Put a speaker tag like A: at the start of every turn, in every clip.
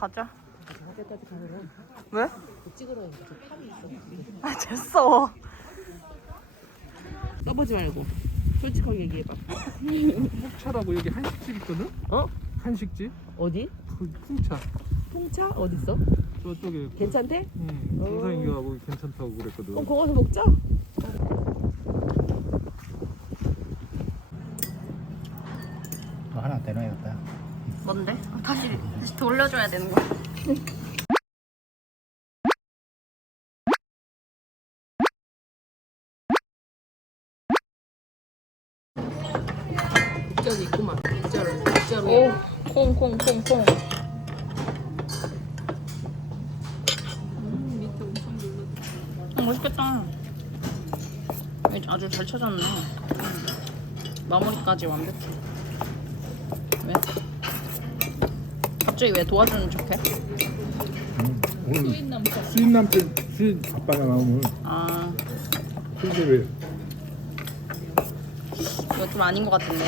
A: 가자.
B: 가면
A: 왜?
B: 찍으러 이제 팜이 있어.
A: 아 됐어.
B: 떠보지 말고 솔직하게 얘기해봐.
C: 차라고 여기 한식집 있거든?
B: 어?
C: 한식집?
B: 어디?
C: 그 풍차
B: 통차 어디 있어?
C: 저쪽에
B: 괜찮대?
C: 응 동서인교하고 괜찮다고 그랬거든
B: 그럼 거기서 먹자.
D: 너 하나 내놔야겠다.
A: 뭔데? 아, 다시 다시 돌려줘야 되는 거야?
B: 국자도 있구만. 국자로 국자로.
A: 오, 콩, 콩, 콩, 콩. 음, 맛있겠다. 아주 잘 찾았네. 마무리까지 완벽해. 왜? 갑자기 왜 도와주는 척해?
D: 오늘 수인 남편 수인 아빠가 나오면
A: 아,
D: 근데 왜?
A: 이거 좀 아닌 것 같은데.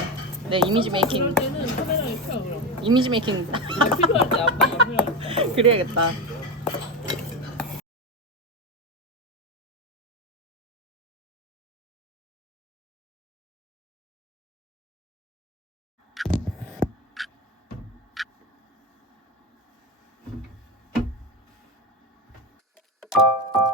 A: 내 이미지 메이킹,
B: 때는 카메라에 켜 그럼.
A: 이미지 메이킹
B: 필요할 때 아빠가 필요할 때.
A: 그래야겠다. Thank you.